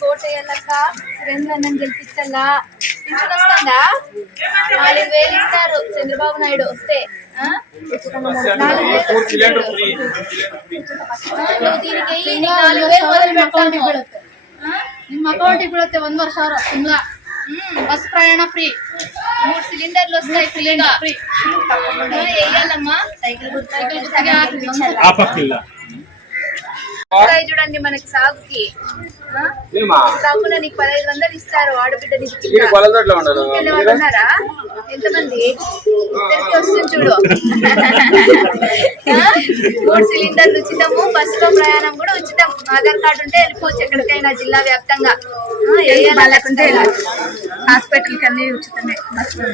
కోటయ్యాలక్క సురేంద్ర అన్నం గెలిపించాలా పింఛన్ వస్తుందా నాలుగు వేలు ఇస్తారు చంద్రబాబు నాయుడు వస్తే ఆ? నాలుగు వేలు వస్తుంది. ఆ, నువ్వు దీనికి వెయ్యి, నీకు నాలుగు వేలు మొదలు పెడతాను ఆ? ನಿಮ್ಮ ಅಕೌಂಟಿಗೆ ಬೀಳುತ್ತೆ ಒಂದೂವರೆ ಸಾವಿರ ತಿಂಗಳ ఉమ్, ಬಸ್ ಪ್ರಯಾಣ ಫ್ರೀ మూడు సిలిండర్లు వస్తాయి ఫ్రీగా. వేయాలమ్మా. చూడండి మనకి సాగుకి? కాకుండా నీకు పదహైదు వందలు ఇస్తారు ఆడబిడ్డ ఉన్నారా? ఎంతమంది? ఇద్దరికి వస్తుంది చూడు? మూడు సిలిండర్లు ఉచితము. బస్సులో ప్రయాణం కూడా ఉచితం ఆధార్ కార్డు ఉంటే వెళ్ళిపోవచ్చు ఎక్కడికైనా జిల్లా వ్యాప్తంగా. వాళ్ళకుంటే హాస్పిటల్కి అన్ని ఉచితమే బస్సులో